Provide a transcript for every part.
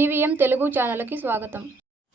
EVM Telugu ఛానల్కి స్వాగతం.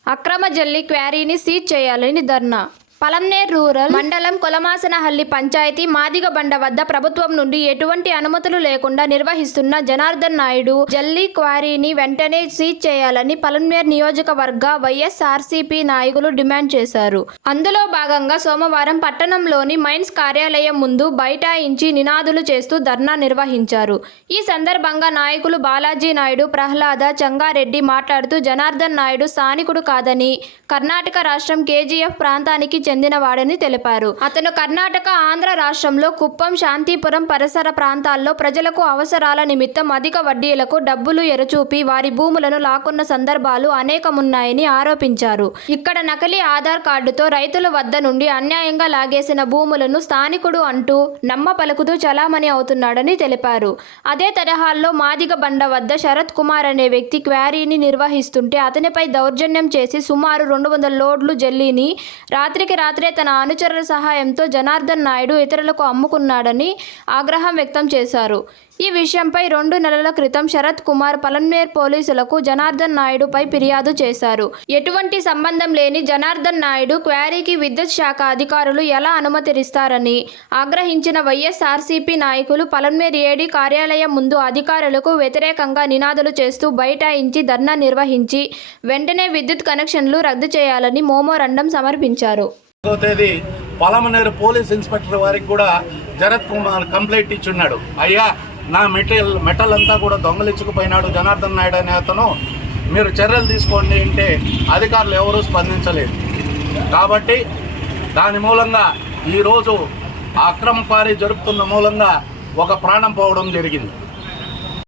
అక్రమ జల్లి క్వారీని సీజ్ చేయాలని ధర్నా. పలంనేర్ రూరల్ మండలం కొలమాసనహల్లి పంచాయతీ మాదిగ బండ వద్ద ప్రభుత్వం నుండి ఎటువంటి అనుమతులు లేకుండా నిర్వహిస్తున్న జనార్దన్ నాయుడు జల్లీ క్వారీని వెంటనే సీజ్ చేయాలని పలంనేర్ నియోజకవర్గ వైఎస్ఆర్సీపీ నాయకులు డిమాండ్ చేశారు. అందులో భాగంగా సోమవారం పట్టణంలోని మైన్స్ కార్యాలయం ముందు బైఠాయించి నినాదులు చేస్తూ ధర్నా నిర్వహించారు. ఈ సందర్భంగా నాయకులు బాలాజీ నాయుడు ప్రహ్లాద చంగారెడ్డి మాట్లాడుతూ జనార్దన్ నాయుడు స్థానికుడు కాదని కర్ణాటక రాష్ట్రం కేజీఎఫ్ ప్రాంతానికి చెందినవాడని తెలిపారు. అతను కర్ణాటక ఆంధ్ర రాష్ట్రంలో కుప్పం శాంతిపురం పరిసర ప్రాంతాల్లో ప్రజలకు అవసరాల నిమిత్తం అధిక వడ్డీలకు డబ్బులు ఎరచూపి వారి భూములను లాక్కున్న సందర్భాలు అనేకమున్నాయని ఆరోపించారు. ఇక్కడ నకిలీ ఆధార్ కార్డుతో రైతుల వద్ద నుండి అన్యాయంగా లాగేసిన భూములను స్థానికుడు అంటూ నమ్మ పలుకుతూ చలామణి అవుతున్నాడని తెలిపారు. అదే తరహాల్లో మాదిగ బండ వద్ద శరత్ కుమార్ అనే వ్యక్తి క్వారీని నిర్వహిస్తుంటే అతనిపై దౌర్జన్యం చేసి సుమారు రెండు వందల లోడ్లు జల్లీని రాత్రికి రాత్రే తన అనుచరుల సహాయంతో జనార్దన్ నాయుడు ఇతరులకు అమ్ముకున్నాడని ఆగ్రహం వ్యక్తం చేశారు. ఈ విషయంపై రెండు నెలల క్రితం శరత్ కుమార్ పలన్మేర్ పోలీసులకు జనార్దన్ నాయుడుపై ఫిర్యాదు చేశారు. ఎటువంటి సంబంధం లేని జనార్దన్ నాయుడు క్వారీకి విద్యుత్ శాఖ అధికారులు ఎలా అనుమతిస్తారని ఆగ్రహించిన వైఎస్ఆర్సీపీ నాయకులు పలన్మేర్ ఏడీ కార్యాలయం ముందు అధికారులకు వ్యతిరేకంగా నినాదులు చేస్తూ బైఠాయించి ధర్నా నిర్వహించి వెంటనే విద్యుత్ కనెక్షన్లు రద్దు చేయాలని మోమోరండం సమర్పించారు. తేదీ పొలమనేరు పోలీస్ ఇన్స్పెక్టర్ వారికి కూడా జరత్ కుమార్ కంప్లైంట్ ఇచ్చున్నాడు. అయ్యా నా మెటీరియల్ మెటల్ అంతా కూడా దొంగలించుకుపోయినాడు జనార్దన్ నాయుడు అనే అతను. మీరు చర్యలు తీసుకోండి అంటే అధికారులు ఎవరూ స్పందించలేదు. కాబట్టి దాని మూలంగా ఈరోజు అక్రమ పారి జరుపుతున్న మూలంగా ఒక ప్రాణం పోవడం జరిగింది.